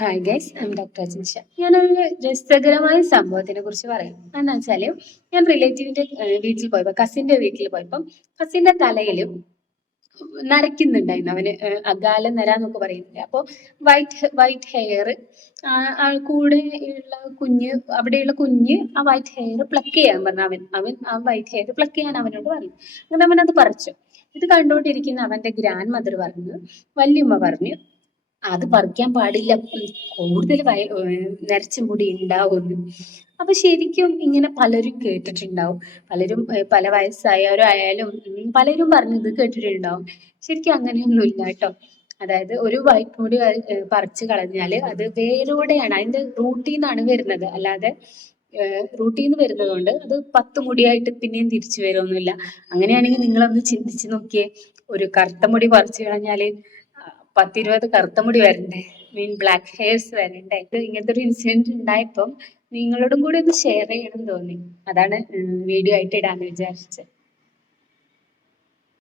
Hi guys, I M doctor Ajinsha. ഞാനൊരു രസകരമായ സംഭവത്തിനെ കുറിച്ച് പറയും. എന്താ വെച്ചാല്, ഞാൻ റിലേറ്റീവിന്റെ വീട്ടിൽ പോയപ്പോ, കസിന്റെ വീട്ടിൽ പോയപ്പം കസിന്റെ തലയിൽ നരയ്ക്കുന്നുണ്ടായിരുന്നു. അവന് അകാല നര എന്നൊക്കെ പറയുന്നില്ല. അപ്പോൾ വൈറ്റ് ഹെയർ, കൂടെ ഉള്ള കുഞ്ഞ്, അവിടെയുള്ള കുഞ്ഞ് ആ വൈറ്റ് ഹെയർ പ്ലക്ക് ചെയ്യാൻ പറഞ്ഞു. അവൻ ആ വൈറ്റ് ഹെയർ പ്ലക്ക് ചെയ്യാൻ അവനോട് പറഞ്ഞു. അങ്ങനെ അവൻ അത് പറിച്ചു. ഇത് കണ്ടുകൊണ്ടിരിക്കുന്ന അവന്റെ ഗ്രാൻഡ് മദർ പറഞ്ഞു, വല്യമ്മ പറഞ്ഞു, അത് പറിക്കാൻ പാടില്ല, കൂടുതൽ നരച്ച മുടി ഉണ്ടാവുമെന്ന്. അപ്പൊ ശരിക്കും ഇങ്ങനെ പലരും കേട്ടിട്ടുണ്ടാവും. പലരും പല വയസ്സായവരായാലും പലരും പറഞ്ഞത് കേട്ടിട്ടുണ്ടാവും. ശരിക്കും അങ്ങനെയൊന്നുമില്ല കേട്ടോ. അതായത് ഒരു വൈറ്റ് മുടി പറിച്ചു കളഞ്ഞാല് അത് വേരോടെയാണ്, അതിന്റെ റൂട്ടിൽ നിന്നാണ് വരുന്നത്. അല്ലാതെ റൂട്ടിൽ നിന്ന് വരുന്നത് കൊണ്ട് അത് 10 മുടിയായിട്ട് പിന്നെയും തിരിച്ചു വരുമൊന്നുമില്ല. അങ്ങനെയാണെങ്കിൽ നിങ്ങളൊന്ന് ചിന്തിച്ച് നോക്കിയേ, ഒരു കറുത്ത മുടി പറിച്ചു കളഞ്ഞാല് 10-20 കറുത്ത മുടി വരണ്ടേ, ബ്ലാക്ക് ഹെയർസ് വരണ്ടേ? ഇത് ഇങ്ങനത്തെ ഒരു ഇൻസിഡന്റ് ഉണ്ടായപ്പം നിങ്ങളോടും കൂടി ഒന്ന് ഷെയർ ചെയ്യണം തോന്നി. അതാണ് വീഡിയോ ആയിട്ട് ഇടാന്ന് വിചാരിച്ചത്.